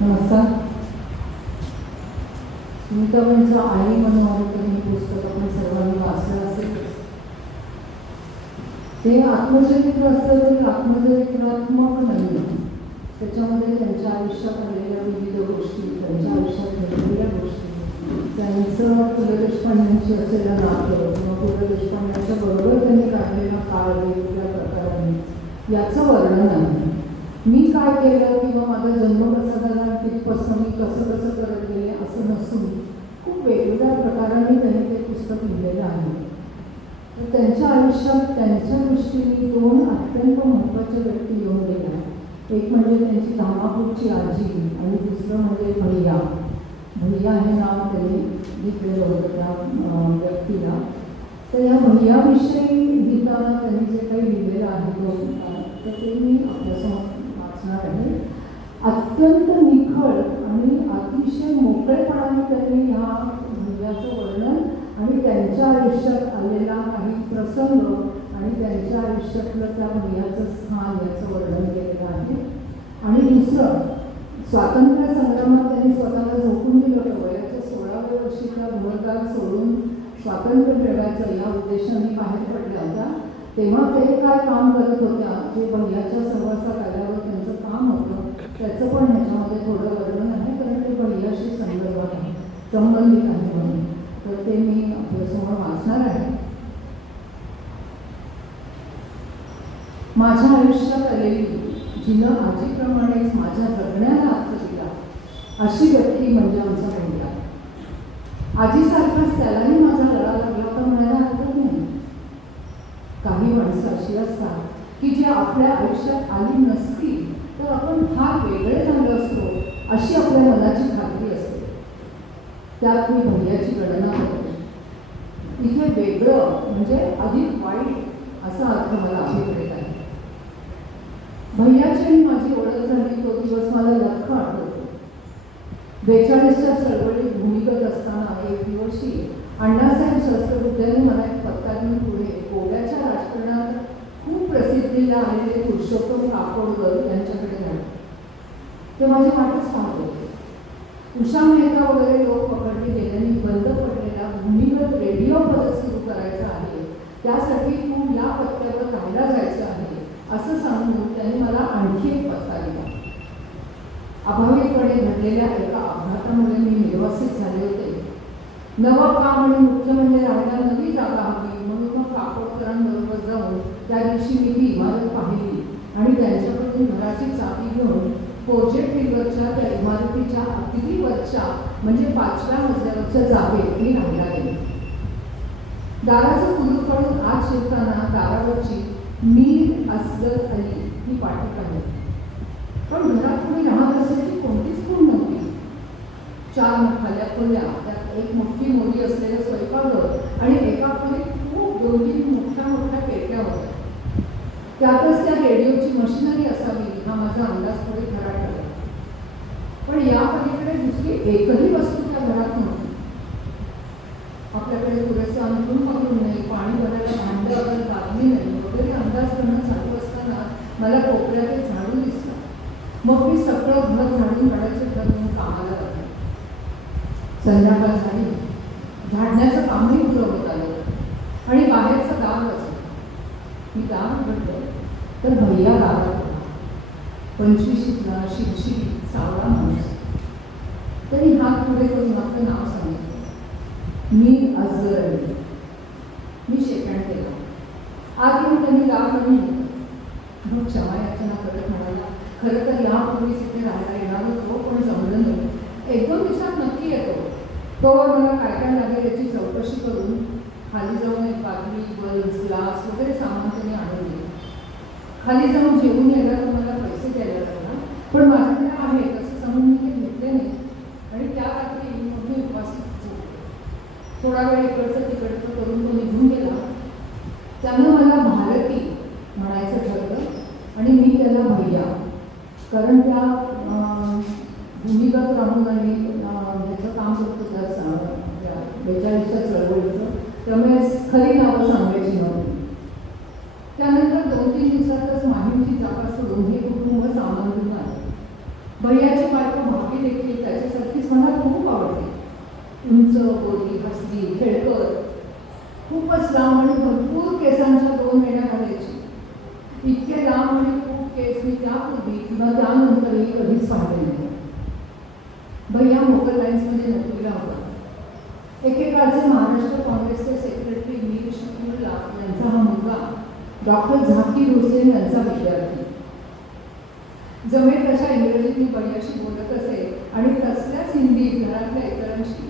नमस्कार. सुनीताबाईंचं आई मनोहर हे पुस्तक आपण सर्वांनी वाचलं असेल. ते आत्मचरित्र असतं तरी आत्मचरित्रात्मक नाही. त्याच्यामध्ये त्यांच्या आयुष्यात आलेल्या विविध गोष्टी, त्यांच्या आयुष्यात घडलेल्या गोष्टी, त्यांचं पु ल देशपांड्यांशी असलेलं नातं किंवा पु ल देशपांड्यांच्या बरोबर त्यांनी काढलेला काळ वेगवेगळ्या प्रकारांनी याचं वर्णन आहे. मी काय केलं किंवा माझा जन्म कसा झाला, तिथपासून मी कसं कसं करत गेले असं नसून खूप वेगवेगळ्या प्रकारांनी त्यांनी ते पुस्तक लिहिलेलं आहे. तर त्यांच्या आयुष्यात त्यांच्या दृष्टीने दोन अत्यंत महत्त्वाच्या व्यक्ती येऊन गेल्या. एक म्हणजे त्यांची धामापूरची आजी आणि दुसरं म्हणजे भैया. भैया हे नाव त्यांनी घेतलेलं होतं त्या व्यक्तीला. तर या भैयाविषयी लिहिताना त्यांनी जे काही लिहिलेलं आहे तर ते मी आपल्यासमोर वाचणार आहे. अत्यंत निखळ आणि अतिशय मोकळेपणाने त्यांनी ह्या भैयाचं वर्णन आणि त्यांच्या आयुष्यात आलेला काही प्रसंग आणि त्यांच्या आयुष्यातलं त्या भैयाचं स्थान याचं वर्णन केलेलं आहे. आणि दुसरं, स्वातंत्र्य संग्रामात त्यांनी स्वतःला झोकून दिलं होतं. वयाच्या 16व्या वर्षी त्या घरदार सोडून स्वातंत्र्य मिळवायचं या उद्देशाने बाहेर पडल्या होत्या. तेव्हा ते काय काम करत होत्या, जे भैयाच्या सहवासात आल्यावर त्यांचं काम होतं, त्याचं पण ह्याच्यामध्ये थोडं वर्णन आहे, कारण ते भैयाशी संबंधित आहे म्हणून. तर ते मी आपल्यासमोर वाचणार आहे. माझ्या आयुष्यात आलेली, जिनं आजीप्रमाणेच माझ्या जगण्याला अर्थ दिला, अशी व्यक्ती म्हणजे आमचा भैया. आजीसारखाच त्यालाही माझा लढा लागला होता म्हणायला हरकत नाही. काही माणसं अशी असतात की जे आपल्या आयुष्यात आली नसती तर आपण फार वेगळे झालो असतो अशी आपल्या मनाची खात्री असते. त्यात मी भैयाची गणना करते. इथे वेगळं म्हणजे अधिक वाईट असा अर्थ मला अभिप्रेत आहे. भैयाची माझी ओळख झाली तो दिवस मला लख्ख आठवतो. 42च्या चळवळीत भूमिगत असताना एक दिवशी अण्णासाहेब सहस्त्रबुद्धेने मला एक पत्ता देऊन पुढे गोव्याच्या राजकारणात खूप प्रसिद्धीला आलेले पुरुषोत्तम काकोडकर यांच्याकडे झाले. ते माझी वाटच पाहत होते. उषा मेहता वगैरे लोक पकडले गेल्याने बंद पडलेला भूमिगत रेडिओ पद सुरू करायचा आहे, त्यासाठी तू या पत्त्यावर राहायला जायचं आहे असं सांगून त्यांनी मला आणखी एक पत्ता दिला. अभाविकपणे घडलेल्या एका अपघातामुळे मी निर्वासित झाले होते. नवं काम आणि मुख्य म्हणजे राहायला नवी जागा हवी, म्हणून मग काकोडकरांबरोबर जाऊन त्या दिवशी मी ती इमारत पाहिली आणि त्यांच्याकडून घराची चावी घेऊन पोर्जेट हिलवरच्या त्या इमारतीच्या अगदी वरच्या म्हणजे 5व्या मजल्यावरच्या जागेत मी राहायला गेले. दाराचं कुलूप काढून आत शिरताना दारावरची मीर असगर अली ही पाटी काढली. पण घरात कोणी राहत असल्याची कोणतीच खूण नव्हती. 4 खाल्या खोल्या, त्यात एक मोठी मोरी असलेलं स्वयंपाकघर आणि एका खोलीत खूप 2-3 मोठ्या मोठ्या पेट्या होत्या. त्यातच त्या रेडिओची मशिनरी असावी हा माझा अंदाज पुढे खरा ठरला. पण या पलीकडे दुसरी एकही वस्तू त्या घरात नव्हती. आपल्याकडे पुरेसं अंतरून पकडून नाही, पाणी भरायला भांडं वगैरे बातमी नाही वगैरे अंदाज करणं चालू असताना मला कोपऱ्यात एक झाडू दिसला. मग मी सगळं घर झाडून काढायचं ठरवून कामाला लागले. संध्याकाळ झाली. झाडण्याचं कामही पुरं होत आलं आणि बाहेरचं दार वाजलं. मी दार उघडलं तर भैया दारात होता. 25शीतला शिरशिरीत सावळा माणूस. त्यांनी हात पुढे करून आपलं नाव सांगितलं. मी असगर अली. मी शेकंड केला. आत येऊन त्यांनी दार काढून घेतलं. मग क्षमा याचना करत म्हणाला, खरं तर यापूर्वीच इथे राहायला येणार होतो पण जमलं नाही. 1-2 दिवसात नक्की येतो. तोवर मला काय काय लागेल याची चौकशी करून खाली जाऊन एक बाटली, बल्ब, ग्लास वगैरे सामान त्यांनी आणून दिलं. खाली जाऊन जेवून यायला तुम्हाला पैसे द्यायला लागला, पण माझ्याकडे आहे असं सांगून मी ते घेतले नाही आणि त्या रात्री मग मी उपाशीच झोपले. थोडा वेळ इकडचं तिकडचं करून तो निघून गेला. त्यानं मला भारती म्हणायचं ठरलं आणि मी त्याला भैया, कारण त्या भूमिगत राहून आणि ह्याचं काम करतो त्या 42च्या चळवळीचं, त्यामुळे खरी नावं सांगायची नव्हती. त्यानंतर 2-3 दिवसातच माहीमची जागा सोडून हे कुटुंब सामान घेऊन आले. भैयाची बायको भाभी देखील त्याच्यासारखीच मला खूप आवडते. उंच, गोरी, हसरी, खेळकर, खूपच लांब आणि भरपूर केसांच्या 2 वेण्या घालायची. इतके लांब आणि खूप केस मी त्यापूर्वी किंवा त्यानंतरही कधीच पाहिले नाही. भैया मोकल लाईन्समध्ये नोकरीला होता. एकेकाळचे महाराष्ट्र काँग्रेसचे सेक्रेटरी मीर शकीरुल्ला यांचा हा मुलगा डॉक्टर झाकीर हुसेन यांचा विद्यार्थी. जमेल तशा इंग्रजीत मी बढियाशी बोलत असे आणि तसल्याच हिंदीत घरातल्या इतरांशी.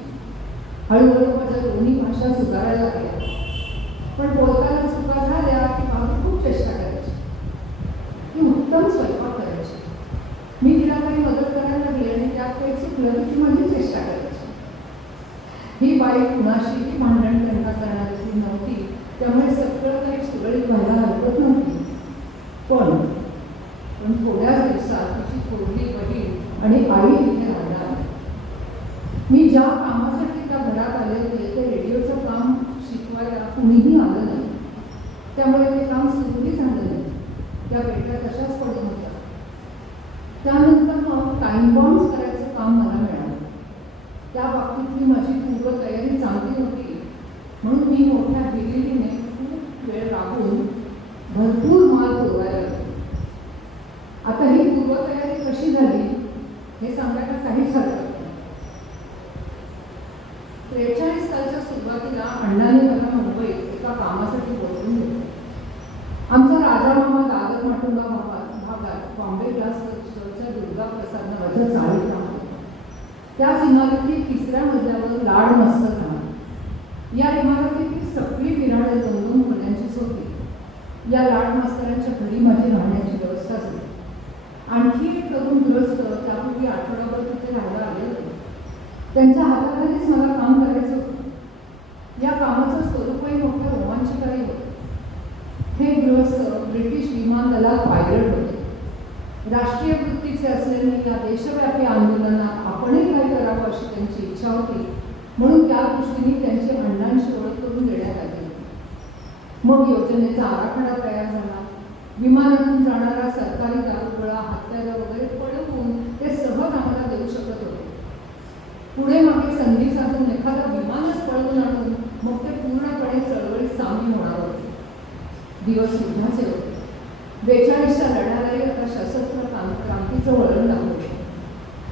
हळूहळू माझ्या दोन्ही भाषा सुधारायला लागल्या, पण बोलताना चुका झाल्या की बाबा खूप चेष्टा करायची. ती उत्तम स्वयंपाक करायची. मी तिला काही मदत करायला लागली आणि त्यात काही चुकलं की ती माझी चेष्टा करायची. ही बाई कुणाशीही भांडण त्यांना करणारी ती नव्हती, त्यामुळे सगळं काही सुरळीत व्हायला हरकत नव्हती. पण थोड्याच दिवसात तिची थोरली बहीण आणि आई तिथे राहणार. मी ज्या कामासाठी त्या घरात आले होते ते रेडिओचं काम शिकवायला कुणीही आलं नाही, त्यामुळे ते काम सुरूही झालं नाही. त्या पेट्या तशाच पडून होत्या. त्यानंतर मग टाईम बॉम्ब्स करायचं काम मला मिळालं. त्या बाबतीतली माझी पूर्वतयारी चांगली होती, म्हणून मी मोठ्या हिरिरीने खूप वेळ राहून भरपूर माल पुरवायला लागलो. आता ही पूर्वतयारी कशी झाली हे सांगायला काहीच हरकत नाही. 43 सालच्या सुरुवातीला अण्णाने मला मुंबईत एका कामासाठी बोलवून घेतलं. आमचा राजामामा दादर माटुंगा भागात बॉम्बे ग्लास वर्क्सच्या दुर्गा प्रसाद नावाच्या चाळीत राहत होता. त्याच इमारतीत 3ऱ्या मजल्यावर लाड मस्तर राहणार. या इमारतीतील सगळी बिराडे 2-2 खोल्यांचीच होती. या लाड मास्तरांच्या घरी माझी राहण्याची व्यवस्था झाली. आणखी एक तरुण गृहस्थ त्यापूर्वी आठवडाभर तिथे राहायला आले होते. त्यांच्या हाताखालीच मला काम करायचं होतं. या कामाचं स्वरूपही मोठं रोमांचकारी होतं. हे गृहस्थ ब्रिटिश विमान दलात पायलट होते. राष्ट्रीय वृत्तीचे असलेले या देशव्यापी आंदोलनात आपणही काय करावं अशी त्यांची इच्छा होती, म्हणून त्या दृष्टीने त्यांची अण्णांशी ओळख करून देण्यात आली. मग योजनेचा आराखडा तयार झाला. विमानातून जाणारा सरकारी दारुगोळा, हत्यारं वगैरे पळवून ते सहज आम्हाला देऊ शकत होते. पुढे मागे संधी साधून एखादं विमानच पळवून आणून मग ते पूर्णपणे चळवळीत सामील होणार होते. दिवस युद्धाचे होते. 42च्या लढ्यालाही आता सशस्त्र क्रांतीचं वळण लागलं होतं.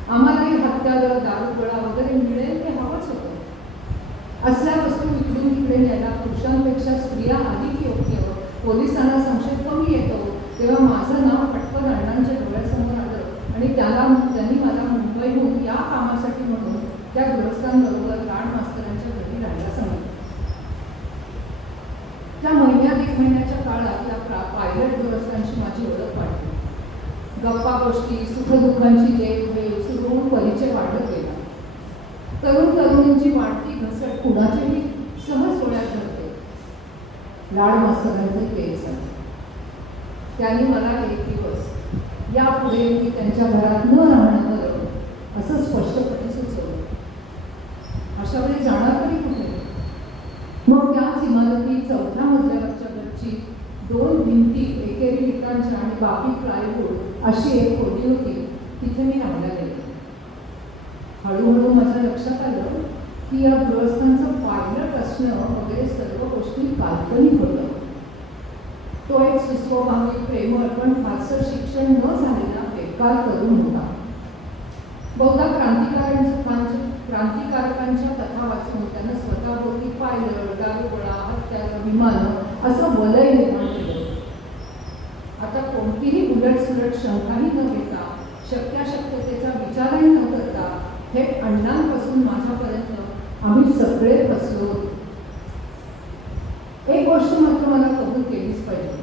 आम्हालाही हत्यारं, दारुगोळा वगैरे मिळेल ते हवंच होतं. असल्या वस्तू इकडून तिकडे न्यायला पुरुषांपेक्षा स्त्रिया अधिक योग्य, पोलिसांना संशय कमी येतो. तेव्हा माझं नाव पटकन अण्णांच्या डोळ्यासमोर आलं आणि त्यांनी मला मुंबईहून या कामासाठी म्हणून त्या गृहस्थांबरोबर लाड मास्तरांच्या घरी राहायला सांगितलं. त्या महिन्यात 1 महिन्याच्या काळात या पायलट गृहस्थांची माझी ओळख वाढली. गप्पा गोष्टी, सुखदुःखांची देवघेव सुरू होऊन परिचय वाढत गेला. तरुण तरुणींची वाढती घसट कुणाचीही सहज डोळ्यात धरते. लाड मास्तरांचे केस झाले. त्यांनी मला एक दिवस यापुढे मी त्यांच्या घरात न राहणं बरं असं स्पष्टपणे सुचवलं. अशा वेळी जाणार तरी कुठे? मग त्याच इमारतीत 4थ्या मजल्यावरच्या गच्चीत 2 भिंती एकेरी विटांच्या आणि बाकी प्लायवूड अशी एक खोली होती. तिथे मी राहायला गेले. हळूहळू माझ्या लक्षात आलं की या गृहस्थांचं पायलट असणं वगैरे सर्व गोष्टी काल्पनिक होतं. तो एक सुस्वभावी, प्रेमळ पण फारसं शिक्षण न झालेला बेकार तरुण होता. बहुधा क्रांतिकारकांच्या कथा वाचून त्यानं स्वतःभोवती पायलट, दारुगोळा, हत्यारं, विमानं असं वलय निर्माण केलं. आता कोणतीही उलटसुलट शंकाही न घेता, शक्याशक्यतेचा विचारही न करता थेट अण्णांपासून माझ्यापर्यंत आम्ही सगळे फसलो होतो. एक गोष्ट मात्र मला कबूल केलीच पाहिजे.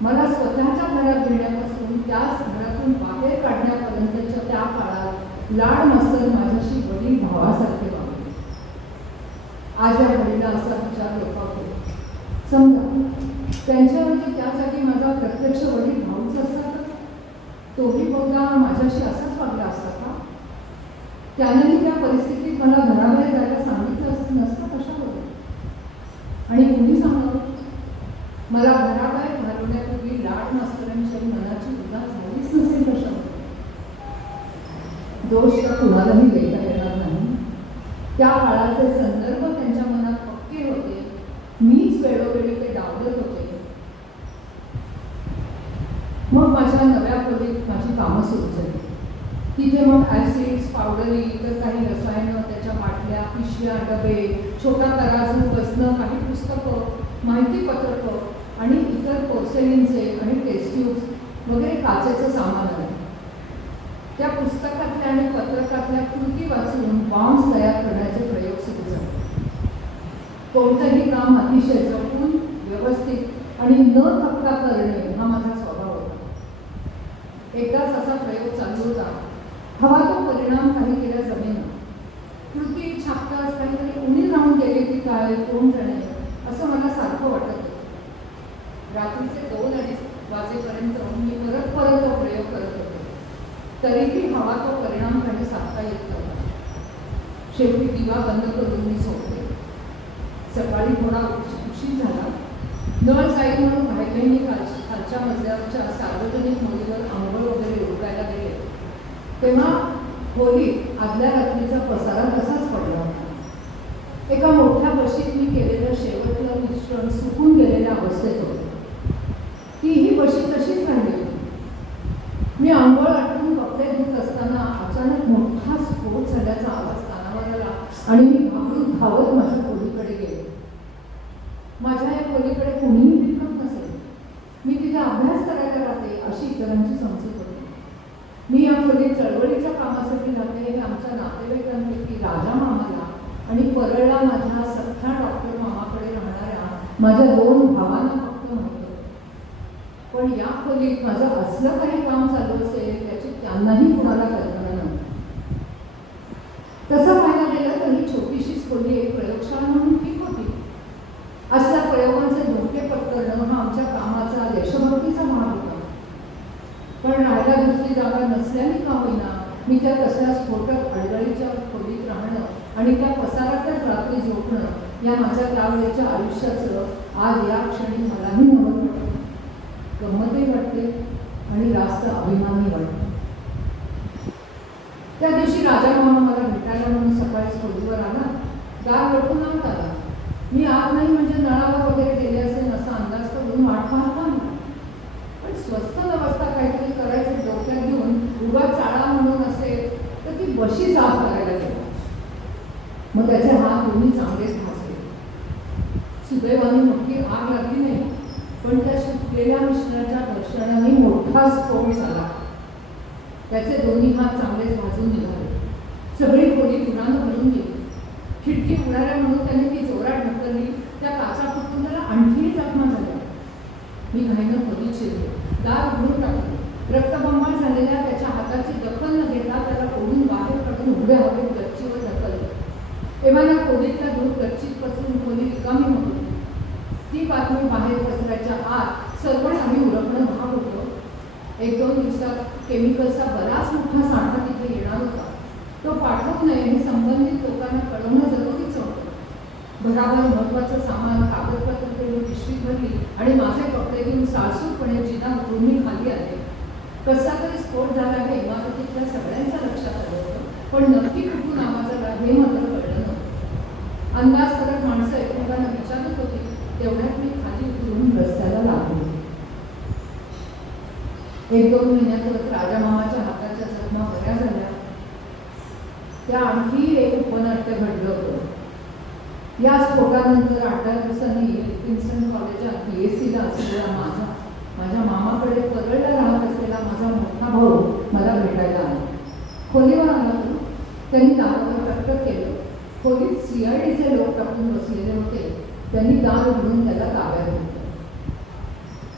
मला स्वतःच्या घरात घेण्यापासून त्याच घरातून बाहेर काढण्यापर्यंतच्या त्या काळात लाड मास्तर माझ्याशी वडील भावासारखे वागले. आज या घडीला असा विचार लोकांना समजा त्यांच्याऐवजी त्यासाठी माझा प्रत्यक्ष वडील भाऊच असता तर तोही बहुधा माझ्याशी असाच वागला असता का? त्यानेही त्या परिस्थितीत मला घराबाहेर जायला सांगितलं नसतं कशाबरोबर? आणि कुणी सांगावं? मला घराबाहेर घालवण्यापूर्वी लाड मास्तरांच्या मनाची उदास झालीच नसेल कशाबरोबर? दोष तर कुणालाही देता येणार नाही. त्या काळाचे संदर्भ त्यांच्या मनात पक्के होते. मीच वेळोवेळी ते डावलत होते. मग माझ्या नव्या खोलीत माझी कामं सुरू झाली. तिथे मग ॲसिड्स, पावडरी, इतर काही रसायनं, त्याच्या बाटल्या, पिशव्या, डबे, छोटा तराजू, बसणं, काही पुस्तकं, माहितीपत्रकं आणि इतर पोर्सेलिनचे आणि टेस्ट ट्यूब्स वगैरे काचेचं सामान आहे. त्या पुस्तकातल्या आणि पत्रकातल्या कृती वाचून बॉम्ब्स तयार करण्याचे प्रयोग सुरू झाले. कोणतंही काम अतिशय जपून, व्यवस्थित आणि न थकता करणे हा माझा स्वभाव होता. एकदाच असा प्रयोग चालू होता. हवा तो परिणाम काही केल्या जमेना. कृती छापताच काहीतरी उणी राहून गेले की काय, कोण जाणे, असं मला सारखं वाटत होतं. रात्रीचे 2-2:30 वाजेपर्यंत मी परत तो प्रयोग करत होते. तरीही हवा तो परिणाम काही साधता येत नव्हता. शेवटी दिवा बंद करून मी झोपले. सकाळी थोडा उशीर झाला. नळ जाईल म्हणून घाईघाईने खालच्या मजल्यावरच्या सार्वजनिक नदीवर आंघोळ वगैरे उरकायला गेले. तेव्हा खोलीत आदल्या रात्रीचा पसारा तसाच पडला होता. एका मोठ्या बशीत मी केलेलं शेवटलं मिश्रण सुकून गेलेल्या अवस्थेत होते. तीही बशी तशीच राहिली होती. मी आंघोळ आटून कपडे धुत असताना अचानक मोठा स्फोट झाल्याचा आवाज कानावर आला आणि मी घाबरून धावत माझ्या खोलीकडे गेले. माझ्या या खोलीकडे कोणीही फिरकत नसेल. मी तिथे अभ्यास करायला राहते अशी इतरांची समजूत होती. मी या खोलीत चळवळीच्या कामासाठी राहते हे आमच्या नातेवाईकांपैकी राजा मामाला आणि परळला माझ्या सख्या डॉक्टर मामाकडे राहणाऱ्या माझ्या 2 भावांना फक्त माहित होतं. पण या खोलीत माझं असलं काही काम चालू असेल त्याची त्यांनाही कुणाला कल्पना नव्हती. तसं पाहायला गेलं तर ही छोटीशीच खोली एक प्रयोगशाळा म्हणून ठीक होती. असल्या प्रयोगांचे धोके पत्करणं हा आमच्या कामाचा देशभक्तीचा भाग होता. पण राहायला दुसरी जागा नसल्याने का होईना मी त्या तसल्या स्फोटक अडगळीच्या खोलीत राहणं आणि त्या पसारातच रात्री झोपणं या माझ्या त्यावेळेच्या आयुष्याचं आज या क्षणी मलाही नवल वाटतं. गंमतही वाटते आणि रास्त अभिमानही वाटतो. त्या दिवशी राजा मामा मला भेटायला म्हणून सकाळीच खोलीवर आला. दार वटून आत आला. मी आत नाही म्हणजे नळावर वगैरे गेले असेल असा अंदाज करून वाट पाहत आलो. पण स्वस्त अवस्था काहीतरी करायचं डोक्यात घेऊन उगा चाळा म्हणून असेल तर ती बशी साफ करायला गेला. मग त्याचे हात दोन्ही चांगलेच भाजले. सुदैवाने मोठी आग लागली नाही. पण त्या सुटलेल्या मिश्रणाच्या घर्षणाने मोठा स्फोट झाला. त्याचे दोन्ही हात चांगलेच भाजून निघाले. सगळी खोली धुरानं भरून गेली. खिडकी उडाल्या म्हणून त्याने ती जोरात ढकलली. त्या काचा फुटून त्याला आणखीही जखमा झाल्या. मी घाईनं खोलीत शिरले. दार उघडून टाकले. रक्तबंबाळ झालेल्या त्याच्या हाताची दखल न घेता त्याला ओढून बाहेर काढून उभ्या हवेत गच्चीवर ढकलले. तेव्हा या खोलीतला धूर गच्चीत पसरून खोली रिकामी होत होती. ती बातमी बाहेर पसरायच्या आत सर्वच आम्ही उरकणं भाग होतं. 1-2 दिवसात केमिकलचा बराच मोठा साठा तिथे येणार होता. तो पाठवू नये हे संबंधित लोकांना कळवणं जरुरीच होतं. भराभर महत्त्वाचं सामान कागदपत्र करून पिशवीत भरली आणि माझे कपडे घेऊन साळसूटपणे जिना उतरून मी खाली आले. कसा तरी स्फोट झाला हे इमारतीतल्या सगळ्यांच्या लक्षात आलं होतं. पण नक्की कुठून आवाज आला हे मात्र कळलं नव्हतं. अंदाज करत माणसं एकमेकांना विचारत होती. तेवढ्यात मी खाली उतरून रस्त्याला लागले. 1-2 महिन्यातच राजा मामाच्या हाताच्या जखमा बऱ्या झाल्या. त्या आणखी एक उपनाट्य घडलं होतं. या स्फोटानंतर 8 दिवसांनी विल्किन्सन कॉलेजात BSc असलेला माझ्या मामाकडे परळला राहत असलेला माझा मोठा भाऊ मला भेटायला आला. खोलीवर आला तो. त्यांनी दारावर टकटक केलं. खोलीत CIDचे लोक टाकून बसलेले होते. त्यांनी दार उघडून त्याला ताब्यात घेतलं.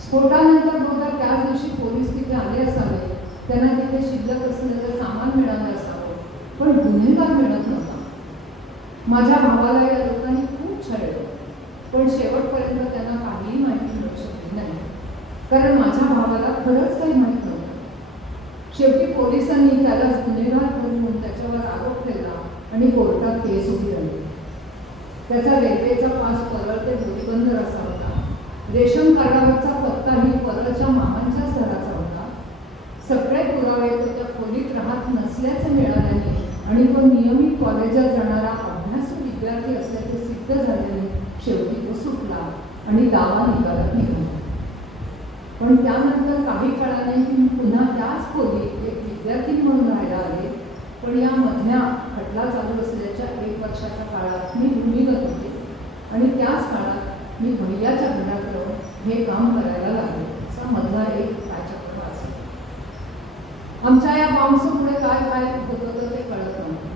स्फोटानंतर बहुधा त्याच दिवशी पोलीस तिथे आले असावे. त्यांना तिथे शिल्लक असलेलं सामान मिळालं असावं. पण गुन्हेगार मिळत नव्हता. माझ्या भावाला या लोकांनी खूप छळलं. पण शेवटपर्यंत त्यांना काहीही माहिती मिळू शकली नाही. कारण माझ्या भावाला खरंच काही माहीत नव्हतं. शेवटी पोलिसांनी त्याला गुन्हेगार ठरवून त्याच्यावर आरोप ठेवला आणि कोर्टात केस उभी राहिली. त्याचा रेल्वेचा पास परळ ते बोरीबंदर असा होता. रेशन कार्डावरचा पत्ताही परळच्या मामांच्याच घराचा होता. सगळे पुरावे तो त्या खोलीत राहत कामात नसल्याचे मिळाल्याने आणि तो नियमित कॉलेजात जाणारा अभ्यासू विद्यार्थी असल्याचे सिद्ध झाल्याने शेवटी तो सुटला आणि दावा निकालात निघाला. पण त्यानंतर काही काळाने मी पुन्हा त्याच खोलीत एक विद्यार्थी म्हणून राहायला आले. पण या मधल्या खटला चालू असल्याच्या 1 वर्षाच्या काळात मी भूमिगत होते आणि त्याच काळात मी भैयाच्या घरात राहून हे काम करायला लागले. असा मधला एक त्याच्याकडे वाचला. आमच्या या बॉम्बसमुळे काय काय होत होतं ते कळत नव्हतं.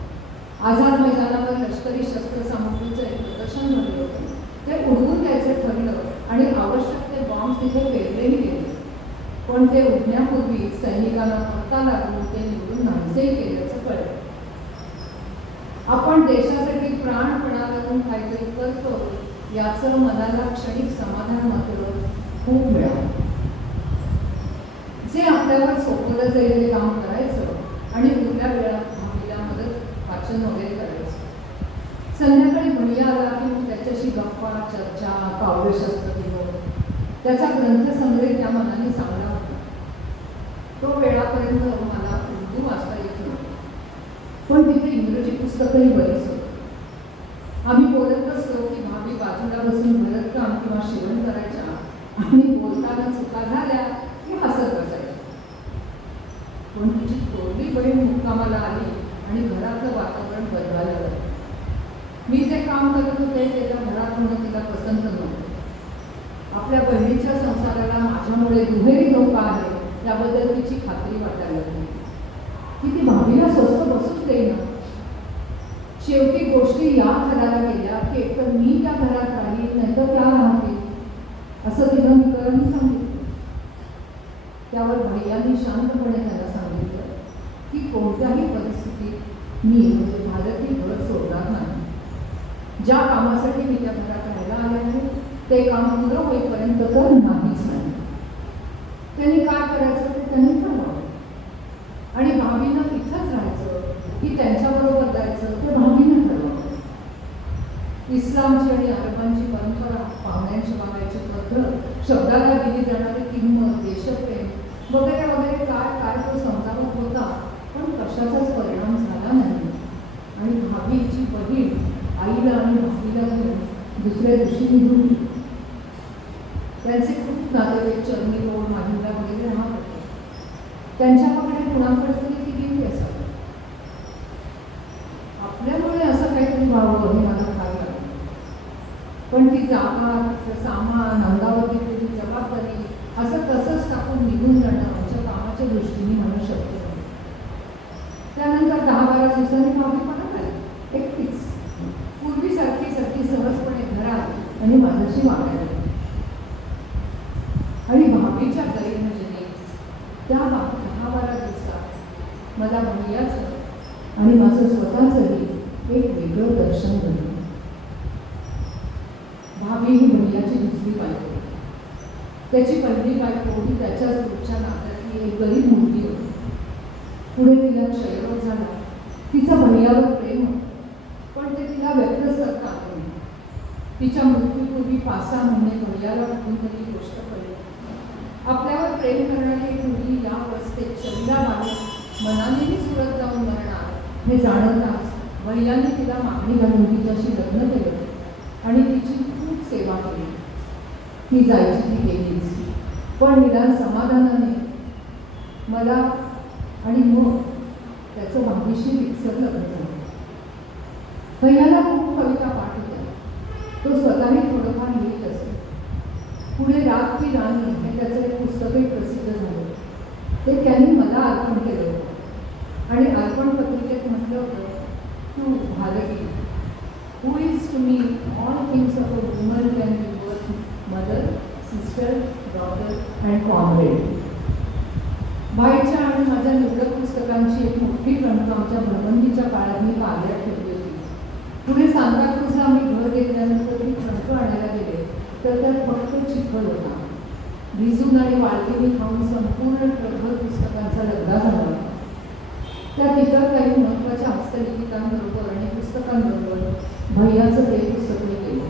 आझाद मैदानावर लष्करी शस्त्रसामुग्रीचं एक प्रदर्शन झालं होतं. ते उडवून द्यायचं ठरलं आणि आवश्यक ते बॉम्ब तिथे पेरलेही गेले. पण ते उडण्यापूर्वी सैनिकांना पत्ता लागून ते निवडून नाहीसेही केल्याचं कळलं. आपण देशासाठी प्राणपणा घालून काहीतरी करतो याचं मनाला क्षणिक समाधान मात्र खूप मिळालं. जे आपल्यावर सोपवलं जाईल ते काम करायचं आणि उरल्या वेळात भाभीला मदत वाचन वगैरे करायचं. संध्याकाळी भैया आला की मग त्याच्याशी गप्पा चर्चा काव्यशास्त्र विनोद. त्याचा ग्रंथसंग्रह त्या मनाने चांगला होता. तो वेळापर्यंत मला उर्दू वाचता येत नव्हतं. पण तिथे इंग्रजी पुस्तकंही बरीच होती. आम्ही बोलत बसलो की भाभी बाजूला बसून भरतकाम किंवा शिवण करायच्या आणि बोलताना चुका झाल्या की हसत बसायच्या. पण तिची थोरली बहीण मुक्कामाला आली आणि घरातलं वातावरण बदलायला लागलं. मी जे काम करत होते त्याच्या घरात होणं तिला पसंत नव्हतं. आपल्या बहिणीच्या संसाराला माझ्यामुळे दुहेरी धोका आहे याबद्दल तिची खात्री वाटायला लागली. की ती भाभीला स्वस्त बसूच देईना. शेवटी गोष्टी या थराला गेल्या की एकतर मी त्या घरात राहील नाहीतर त्या राहतील असं तिला मी करून सांगितलं. त्यावर भैयानी शांतपणे त्याला सांगितलं की कोणत्याही परिस्थितीत मी म्हणजे भारती घर सोडणार नाही. ज्या कामासाठी मी त्या घरात राहायला आले आहे ते काम पूर्ण होईपर्यंत तर नाहीच नाही. त्यांनी काय करायचं ते त्यांनी ठरवावं आणि भाभीनं इथंच राहायचं की त्यांच्याबरोबर जायचं ते भाभीनं ठरवावं. इस्लामची आणि अरबांची परंपरा, पाहुण्यांची वागायची पद्धत, शब्दाला दिली जाणारी किंमत, देशप्रेम वगैरे वगैरे काय काय तो समजावत होता. पण कशाचाच परिणाम झाला नाही आणि भाभीची बहीण आईला आणि भाभीला घेऊन दुसऱ्या दिवशी निघून गेली. त्यांचे खूप नातेवाईक चर्नी रोड माहिंदा वगैरे राहत होते. त्यांच्याकडे कुणाकडे तरी ती गेली असावी. आपल्यामुळे असं काहीतरी व्हावं हे मला काय लागलं. पण ती जागा, सामान, अंगावरती ती जबाबदारी असं तसंच टाकून निघून जाणं आमच्या कामाच्या दृष्टीने मला शक्य नाही. त्यानंतर 10-12 दिवसांनी भाभी परत आली एकटीच. पूर्वीसारखी सहजपणे घरात आणि माझ्याशी वागायला लागली. आणि भाभीच्या गैरहजेरीने त्या 10-12 दिवसात मला भैयाचं आणि माझं स्वतःचंही एक वेगळं दर्शन घडलं. भाभी ही भैयाची दुसरी बायको. त्याची पहिली बायको ही त्याच्याच पुढच्या नात्यातली एक गरीब मुलगी होती. पुढे तिला क्षयरोग झाला. तिचं भैयावर प्रेम होतं पण ते तिला व्यक्तच करता आलं नाही. तिच्या मृत्यूपूर्वी 5-6 महिने भैयाला कुठून तरी गोष्ट पडली. आपल्यावर प्रेम करणारी मुलगी या अवस्थेत शरीराबाहेर मनानेही सुरत जाऊन मरणार हे जाणवताच भैयाने तिला मागणी घालून तिच्याशी लग्न केलं आणि तिची खूप सेवा केली. ती जायची ती गेलीच. पण निदान समाधानाने मला आणि मग त्याचं भाभीशी विकसर लग्न झालं. भैयाला खूप कविता पाठ होत्या. तो स्वतःही थोडंफार लिहित असे. पुढे राग की राणी हे त्याचं एक पुस्तकही प्रसिद्ध झालं. ते त्यांनी मला अर्पण केलं होतं आणि अर्पण पत्रिकेत म्हटलं होतं, to Bharati who is to me all things of a woman can be worth mother, sister, daughter and comrade. बाईच्या आणि माझ्या निवडक पुस्तकांची एक मोठी ग्रंथ आमच्या भ्रमंतीच्या काळात मी कार्यात ठेवली होती. पुढे सांताक्रूजला आम्ही घर घेतल्यानंतर मी ग्रंथ आणायला गेले तर त्यात फक्त चिखल होता. भिजून आणि वाळकेने खाऊन संपूर्ण ट्रकभर पुस्तकांचा लगदा झाला. त्यात इतर काही महत्त्वाच्या हस्तलिखितांबरोबर आणि पुस्तकांबरोबर भैयाचं ते पुस्तकही केलं.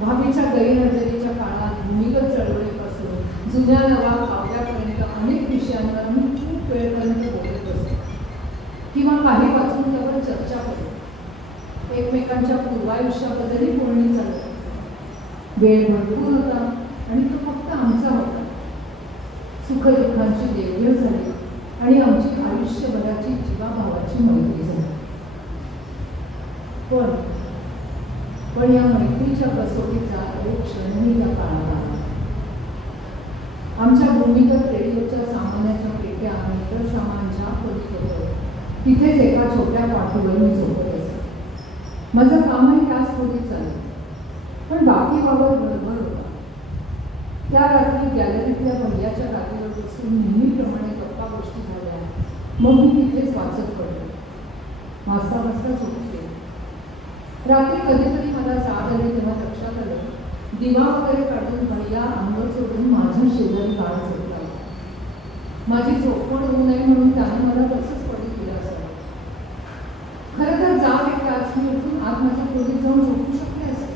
भाभीच्या गैरहजेरीच्या काळात भूमिगत चळवळीपासून जुन्या नवा काव्यापर्यंत अनेक विषयांवर मी खूप वेळपर्यंत बोलत काही वाचून त्यावर चर्चा करू. एकमेकांच्या पूर्वायुष्याबद्दलही बोलणी चालू. वेळ भरपूर होता आणि तो फक्त आमचा होता. सुखदुःखांची देवघेव झाली आणि आमची आयुष्यभराची जीवाभावाची मैत्री झाली. पण या मैत्रीच्या कसोटीचा एक क्षणही त्या काळात आला. आमच्या भूमिगत रेडिओच्या सामानाच्या पेट्या आणि इतर सामान ज्या खोलीत होतं तिथेच एका छोट्या पाठीवर मी झोपत असे. माझं कामही त्याच खोलीत चाललं, पण बाकी बाबत बरोबर होता. त्या रात्री गॅलरीतल्या भैयाच्या गादीवर बसून नेहमीप्रमाणे गप्पा गोष्टी झाल्या. मग मी तिथेच वाचत पडले. वाजता झोपले. रात्री कधीतरी मला जाग आली तेव्हा लक्षात आलं, दिवा वगैरे काढून भैया अंग सोडून माझ्या शेजारी गाड झोपला. माझी झोपण होऊ नये म्हणून त्याने मला तसंच पडू दिलं असावं. खरं तर जाग येते आज मी उठून आज माझ्या खोलीत जाऊन झोपू शकले असे,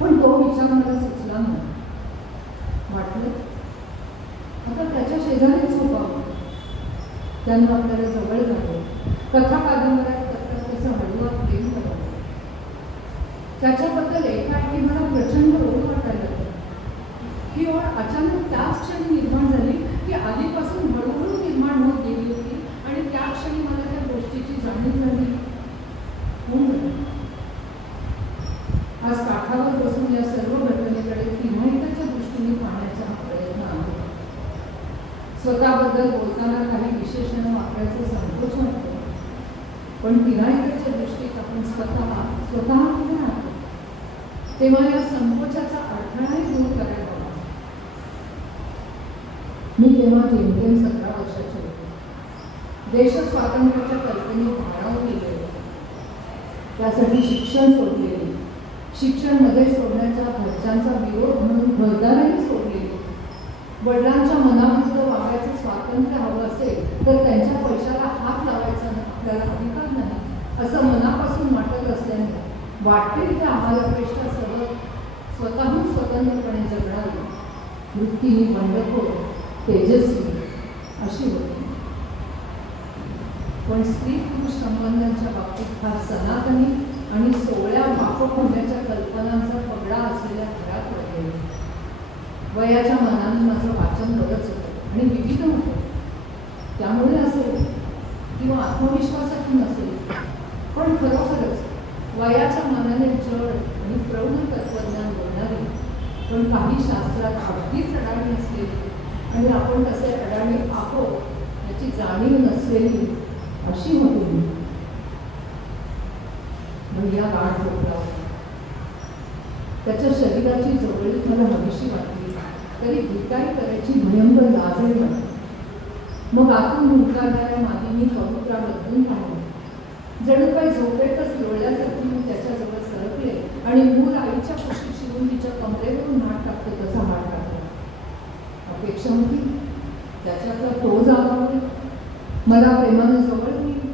पण तो विचार मला सुचला नाही. वाटलं आता त्याच्या शेजारीच झोपावं. त्यानं आपल्याला जवळ घातलं. कथा कादंबऱ्या करता त्याचा हळूवार प्रेम करावं. त्याच्याबद्दल एकाएकी मला प्रचंड ओढ वाटायला लागली. ही ओढ अचानक त्याच क्षणी निर्माण झाली की आधीपासून हळूहळू निर्माण होत गेली होती आणि त्या क्षणी मला त्या गोष्टीची जाणीव झाली. आज काठावर बसून या सर्व घटनेकडे तिमाहिताच्या दृष्टीने पाहण्याचा हा प्रयत्न आहे. स्वतःबद्दल बोलताना काही विशेषण वापरायचं संकोच वाटतो, पण तिमाहिताच्या दृष्टीत आपण स्वतः कुठे राहतो तेव्हा या संकोचाचा अडथळाही दूर करायला हवा. मी तेव्हा जेमतेम 17 वर्षाचे होते. देश स्वातंत्र्याच्या कल्पनेत भारावून गेले होते. त्यासाठी शिक्षण सोडलेले, शिक्षण मध्ये सोडण्याचा घरच्यांचा विरोध म्हणून घरदारही सोडलेले. वडिलांच्या मनाविरुद्ध वागायचं स्वातंत्र्य हवं असेल तर त्यांच्या पैशाला हात लावायचा आपल्याला अधिकार नाही असं मनापासून वाटत असल्याने वाटेल त्या आम्हालापेक्षा स्वतःहून स्वतंत्रपणे जगणारी, वृत्तीने बंडखोर, तेजस्वी अशी होती. पण स्त्री पुरुष संबंधांच्या बाबतीत फार सनातनी आणि सोहळ्या वाकफ होण्याच्या कल्पनांचा पगडा असलेल्या घरात वगैरे. वयाच्या मनाने माझं वाचन बरंच होतं आणि विविध होतं. त्यामुळे असेल किंवा आत्मविश्वासातून असेल, पण खरोखरच वयाच्या मनाने जड आणि प्रौढ तत्वज्ञान बोलणारे, पण काही शास्त्रात अगदीच अडाणी असलेली आणि आपण तसे अडाणी आहोत याची जाणीव नसलेली अशी होती मी. भैया गाठ झोपला होता. त्याच्या शरीराची जवळीक मला हवीशी वाटली तरी भिकारी करायची भयंकर लाजही वाटली. मग आतून हुंकारणाऱ्या मातीनी कबुतरा बदलून पाहिलं. जणू काही झोपेतच लोळल्यासारखी मी त्याच्याजवळ सरकले आणि मूल आईच्या कुशीत शिरून तिच्या कमरेवरून हात टाकतो तसा हात टाकला. अपेक्षा होती त्याच्यातला तो जागावला, मला प्रेमानं जवळ घेईल,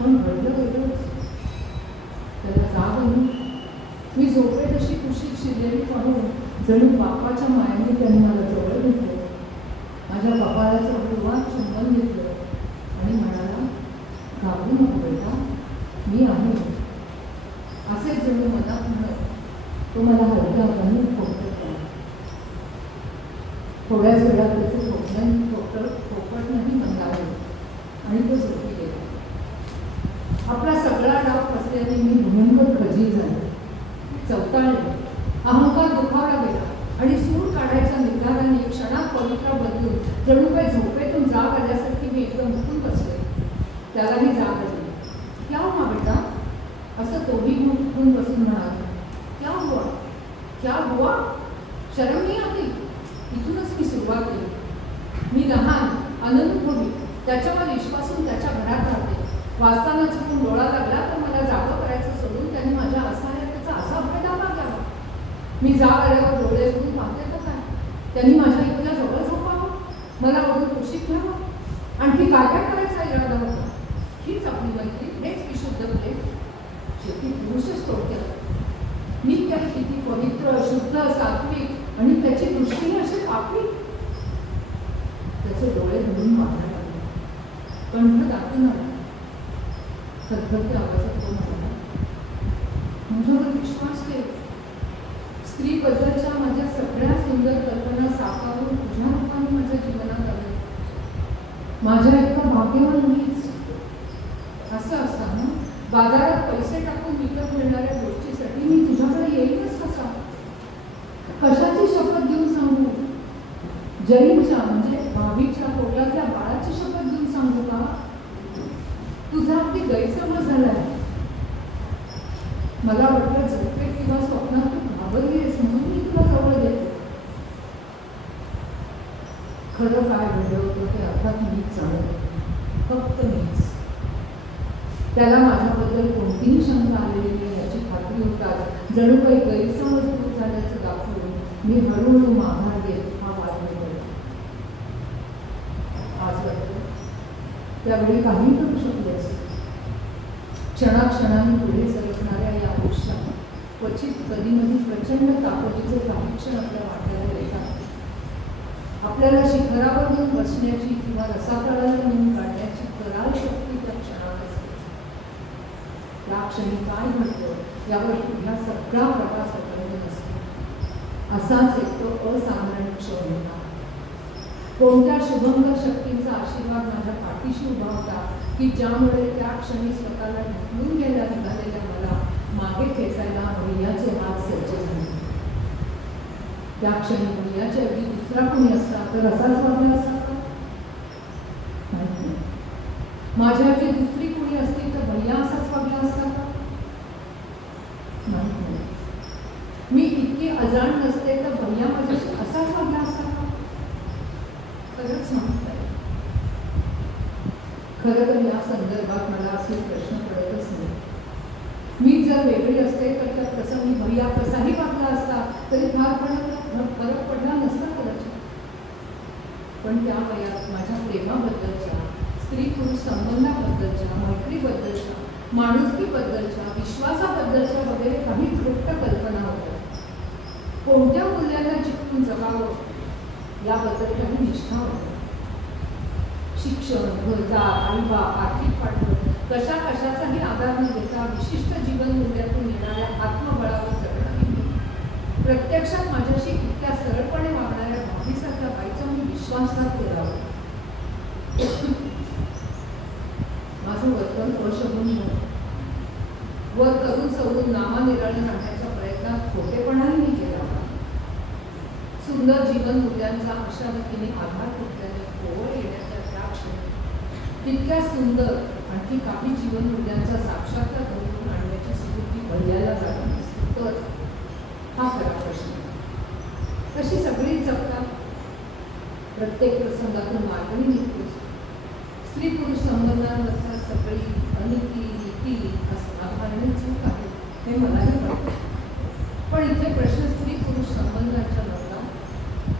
पण घडलं वेगळंच. त्याला जाग आली. मी झोपेत अशी कुशीत शिरलेली पाहून जणू बापाच्या मायाने त्याने मला जवळ घेतलं. माझ्या कपाळाचं हळूवार चुंबन घेतलं आणि म्हणाला, घाबरू नको बेटा, मी आहे. असे जणू मनात म्हणत तो मला हलक्या हाताने खोपटत गेला. थोड्याच वेळात त्याचं खोपटणंही मंदावलं आणि तो झोपी गेला. आपला सगळा डाव फसल्याने मी भयंकर खजील झाले, चवताळले. अहंकार दुखावला गेला आणि सूर काढायच्या निर्धाराने क्षणात पवित्रा बदलून जणू काही झोपेतून जाग आल्यासारखी मी एकदम उठून बसले. त्यालाही जाग आली. क्या हुआ बेटा, असं तोही उठून बसून म्हणाला. क्या हुआ, शरम नाही आली. इथूनच मी सुरुवात केली. मी लहान, अननुभवी, त्याच्यावर विश्वासून त्याच्या घरात राहते. वाचताना चुकून डोळा लागला तर मला जागं करायचं सोडून त्यांनी माझ्या असहाय्यतेचा असा भय दाबा घ्यावा. मी जाग आल्यावर डोळे उघडून पाहते तर काय, त्यांनी माझ्या इथल्या जवळ झोपावं, मला ओढून कुशीत घ्यावं. आणखी काय काय करायचा इरादा होता. हीच आपली मैत्री, हेच विशुद्ध प्रेम. शेवटी पुरुषच थोडक्यात. मी काय किती पवित्र, शुद्ध, सात्विक आणि त्याची दृष्टीने अशी पापी. त्याचे डोळे धरून पाहायला लागले. कंठ दाटून आला. थरथरत्या आवाजात तो म्हणाला, माझ्यावर विश्वास ठेव. स्त्रीबद्दलच्या माझ्या सगळ्या सुंदर कल्पना साकारून तुझ्या रूपाने माझ्या जीवनात आल्या. माझ्या इतका भाग्यवान मीच. असं असताना बाजारात पैसे टाकून विकत मिळणाऱ्या गोष्टीसाठी मी तुझ्याकडे येईनच कसा? कशाची शपथ घेऊन सांगू? जैनच्या म्हणजे भावीच्या पोटातल्या बाळाची शपथ घेऊन सांगू का? तुझा अगदी गैरसमज झालाय. मला वाटलं झोपेत किंवा स्वप्नात तू घाबरलीस म्हणून मी तुला जवळ देते. खरं काय घडलं होतं ते अर्थात मीच जाणत, फक्त मीच. त्याला माझ्याबद्दल कोणतीही शंका आलेली नाही याची खात्री होताच जणू काही गैरसमज दूर झाल्याचं दाखवून मी हळूहळू माघार घेत हा वाद निवडला. आज वाटतं त्यावेळी काही करू शकले असते. क्षणाक्षणाने पुढे सरकणाऱ्या या आयुष्यात क्वचित कधीमधी प्रचंड ताकदीचे काही क्षण आपल्या वाट्याला येतात. आपल्याला शिखरावर येऊन बसण्याची किंवा रसातळाला नेऊन काढण्याची कराल शक्ती त्या क्षणात असते. त्या क्षणी काय घडतं यावर तुझ्या सगळा प्रकाश अवलंबून असतो. असाच एक तो असाधारण क्षण होता. कोणत्या शुभंकर शक्तींचा आशीर्वाद माझ्या पाठीशी उभा होता की ज्यामुळे त्या क्षणी स्वतःला ढकलून घ्यायला निघालेल्या मला मागे खेचायला भैयाचे हात सज्ज झाले. त्या क्षणी भैयाच्या ऐवजी दुसरा कोणी असता तर असाच वागला असता का? नाही. माझ्या ऐवजी दुसरी कोणी असती तर भैया असाच वागला असता का? नाही. मी इतकी अजाण नसते तर भैया माझ्याशी असाच वागला असता का? खरंच माहित आहे. खरं तर या संदर्भात मला असे प्रश्न पडतच नाही. मी जर वेगळी असते तर त्या प्रसंगी भैया कसाही वागला असता तरी फार फरक पडला नसता कदाचित. पण त्या वयात माझ्या प्रेमाबद्दलच्या, स्त्री पुरुष संबंधाबद्दलच्या, मैत्रीबद्दलच्या, माणुसकीबद्दलच्या, विश्वासाबद्दलच्या वगैरे काही तृप्त कल्पना होत्या. कोणत्या मूल्यांना चिकटून जगावं याबद्दल काही निष्ठा होती. शिक्षण, घरदार, आईबाप, आर्थिक पाठबळ कशा कशाचाही आधार न घेता विशिष्ट जीवन मूल्यातून येणाऱ्या आत्मबळावर जगणारी मी. प्रत्यक्षात माझ्याशी इतक्या सरळपणे वागणाऱ्या भावीसारख्या बाईचा मी विश्वासघात केला होता. माझं वर्तन अशोभनीय वर करून सवरून नामानिराळी राहण्याच्या प्रयत्नात खोटेपणाही मी केला होता. सुंदर जीवन मूल्यांचा अशा रीतीने आधार तुटल्याने ओळ येण्याच्या त्या क्षणी तितक्या सुंदर आणखी काही जीवन मूल्यांचा साक्षात्कार घडवून आणण्याची स्फूर्ती भैयाला झाली नसते तर हा खरा प्रश्न. तशी सगळीच जगतात. प्रत्येक प्रसंगातून मार्गणी निघतोच. स्त्री पुरुष संबंधांवरचा सगळी अनिती नीती आधारणे चूक आहे हे मलाही वाटते. पण इथे प्रश्न स्त्री पुरुष संबंधांच्या नव्हता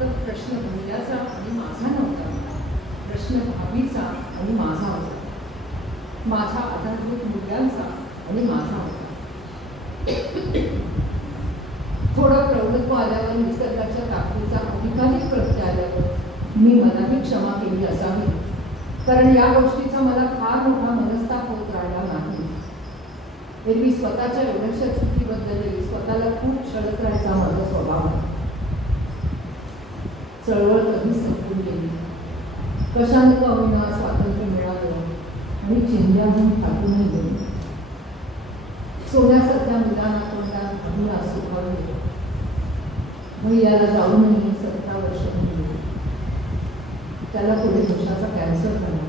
तर प्रश्न भैयाचा आणि माझा नव्हता. प्रश्न भावीचा आणि माझा होता. माझ्या आधारभूत मूल्यांचा आणि माझा होता. थोडं प्रौढत्व आल्यावर निसर्गाच्या ताकदीचा अधिकाधिक प्रत्यय आल्यावर मी मनाने क्षमा केली असावी. कारण या गोष्टीचा मला फार मोठा मनस्ताप होत राहिला नाही. एरवी स्वतःच्या एवढ्याशा चुकीबद्दलही स्वतःला खूप छळत राहायचा माझा स्वभाव आहे. चळवळ कधीच संपून गेली. कशाने का होईना स्वातंत्र्य मिळालं आणि चिंध्याहून टाकूनही गेली. सोन्यासारख्या मुलांना तोंडात भैया सुखावले. भैयाला जाऊनही 17 वर्ष गेली. त्याला पुढे घशाचा कॅन्सर झाला.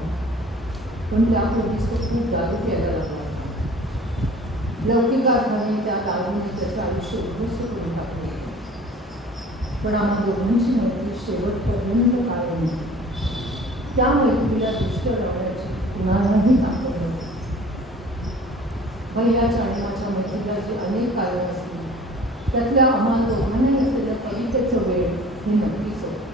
पण त्यापूर्वीच तो खूप दारू प्यायला लागला. लौकिक अर्थाने त्या दारूने त्याचं आयुष्य उद्ध्वस्त करून टाकले. पण आम्हा दोघांची मैत्री शेवटपर्यंत कायम. त्या मैत्रीला दुष्ट लावण्याची कुणालाही ताकद नव्हती. भैयाच्या आणि माझ्या मैत्रीला जी अनेक कारण असतील त्यातल्या आम्हा दोघांनाही असलेल्या कवितेचं वेळ हे नक्कीच होतं.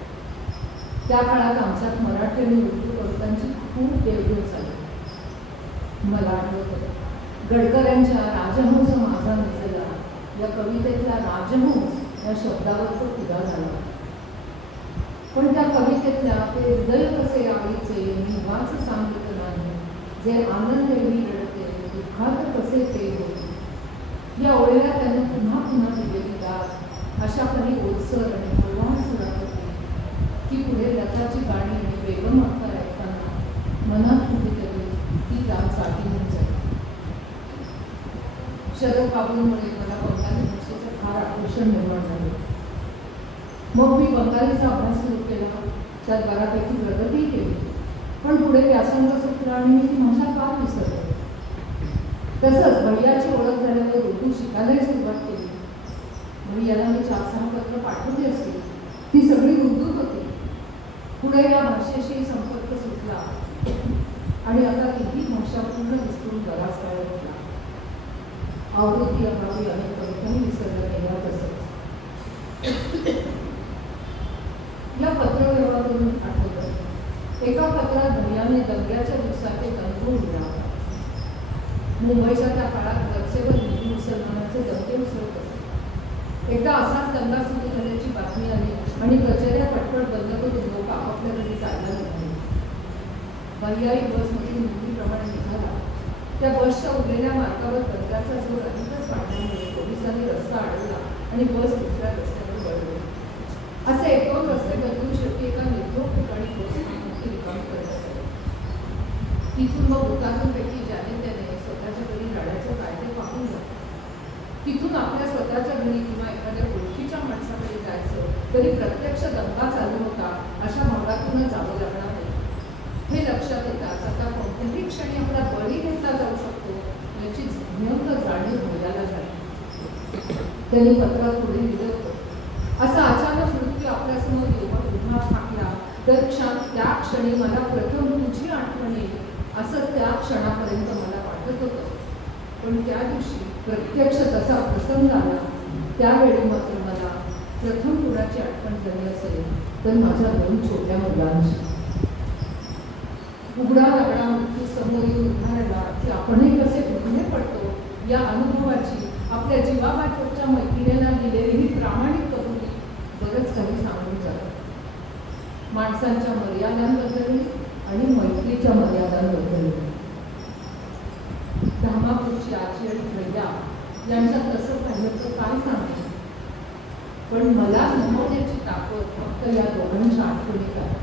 त्या काळात आमच्यात मराठी आणि उर्दू कवितांची खूप देवदेव झाली. मला आठवतं गडकऱ्यांच्या राजहंस माझा निजला या कवितेतल्या राजहंस या शब्दावर तो फिदा झाला. पण त्या कवितेतल्या ते हृदय कसे आवडीचे मी वाच सांगितलं नाही जे आनंद एवढी रडते दुःखात कसे ते होते. या ओळीला त्यानं पुन्हा पुन्हा दिलेली दाद अशा काही ओलसर आणि हळवान सुरात होती की पुढे लताची गाणी आणि बेगम अख्तर ऐकताना मनात कुठेतरी ती दाद साठून जाईल. शरद बाबूंमुळे मला बंगाली भाषेचं फार आकर्षण निर्माण झालं. मग मी बंगालीचा अभ्यास सुरू केला, त्यात बऱ्यापैकी प्रगती केली. पण पुढे व्यासंग सुटला आणि मी ती भाषा का विसरले. तसंच भैयाची ओळख झाल्यावर उर्दू शिकायलाही सुरुवात केली. भैयाला मी 4-6 पत्र पाठवली असती, ती सगळी उर्दूत होती. पुढे या भाषेशी संपर्क सुटला आणि आता तीही भाषा पूर्ण विसरून बराच काळ होता. आवृत्ती अभावी अनेक कविताही विसरल्या गेल्या. तसंच या पत्रव्यवहारावरून आठवलं, एका पत्रात भैयाने दंग्याच्या दिवसाचे दंगो लिहिला होता. मुंबईच्या त्या काळात वर्षभर हिंदू मुसलमानाचे दंगे उसळत असत. एकदा असाच दंगा सुरू झाल्याची बातमी आली आणि कचेऱ्या पटपट बंद करून लोक आपापल्या घरी जायला लागले. भैयाही बसमधून नेहमीप्रमाणे निघाला. त्या बसच्या उरलेल्या मार्गावर दंग्याचा जोर अधिकच वाढल्यामुळे पोलिसांनी रस्ता अडवला आणि बस दुसऱ्या रस्त्यावर वळवली. असे 1-2 रस्ते बदलून शेवटी एका निर्भोग ठिकाणी पोहोचण्याची रिकामी करण्यात आली. तिथून मग हुतात्म्यांपैकी ज्याने त्याने स्वतःच्या घरी गाड्याचे कायदे पाहून जातो. तिथून आपल्या स्वतःच्या घरी किंवा एखाद्या ओळखीच्या माणसाकडे जायचं तरी प्रत्यक्ष दंगा चालू होता अशा भागातूनच जावं लागणार नाही. हे लक्षात येताच आता कोणत्याही क्षणी आपला बळी घेतला जाऊ शकतो याची भयंकर जाणीव भैयाला झाली. त्यांनी पत्रात पुढे लिहिलं होतं, असा अचानक मृत्यू आपल्यासमोर येऊन उभा ठाकला तर त्या क्षणी मला प्रथम तुझी आठवण येईल असं त्या क्षणापर्यंत मला वाटत होतं. पण त्या दिवशी प्रत्यक्ष तसा प्रसंग आला. त्यावेळी मात्र मला प्रथम कुणाची आठवण झाली असेल तर माझ्या 2 छोट्या मुलांची. उघडा दगडा मृत्यू समोर येऊन उभारला की आपणही कसे उघडे पडतो या अनुभवाची आपल्या जीवाबाबतच्या मैत्रिणीला दिलेली ही प्रामाणिक कबुली बरंच काही सांगून जातं. माणसांच्या मर्यादांबद्दल आणि मैत्रीच्या मर्यादांबद्दल. धामापूरची आजी आणि भैया यांच्यात तसं पाहिलं तर काय सांगते. पण मला समजण्याची ताकद फक्त या दोघांच्या आठवणीत आहे.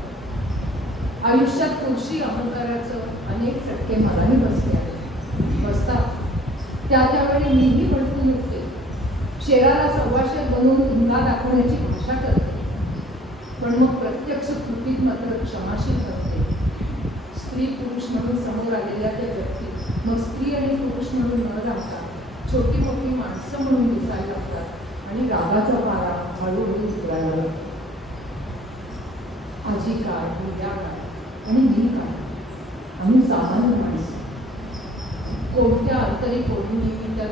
आयुष्यात खुशी अहंकाराचं अनेक चटके मलाही बसले आहेत. बसतात त्यावेळी मीही भडकून उठते. शेराला सव्वाशेर बनवून हिंगा दाखवण्याची भाषा करते. पण मग प्रत्यक्ष कृतीत मात्र क्षमाशील करते. स्त्री पुरुष म्हणून समोर आलेल्या त्या व्यक्ती मग स्त्री आणि पुरुष म्हणून न राहता छोटी मोठी माणसं म्हणून दिसायला लागतात आणि रागाचा पारा हळूहळू उतरायला लागतो. आजी काय, भैया काय आणि मी काय, आम्ही सामान्य माणसं. कोणत्या आंतरिक ओढीने मी त्या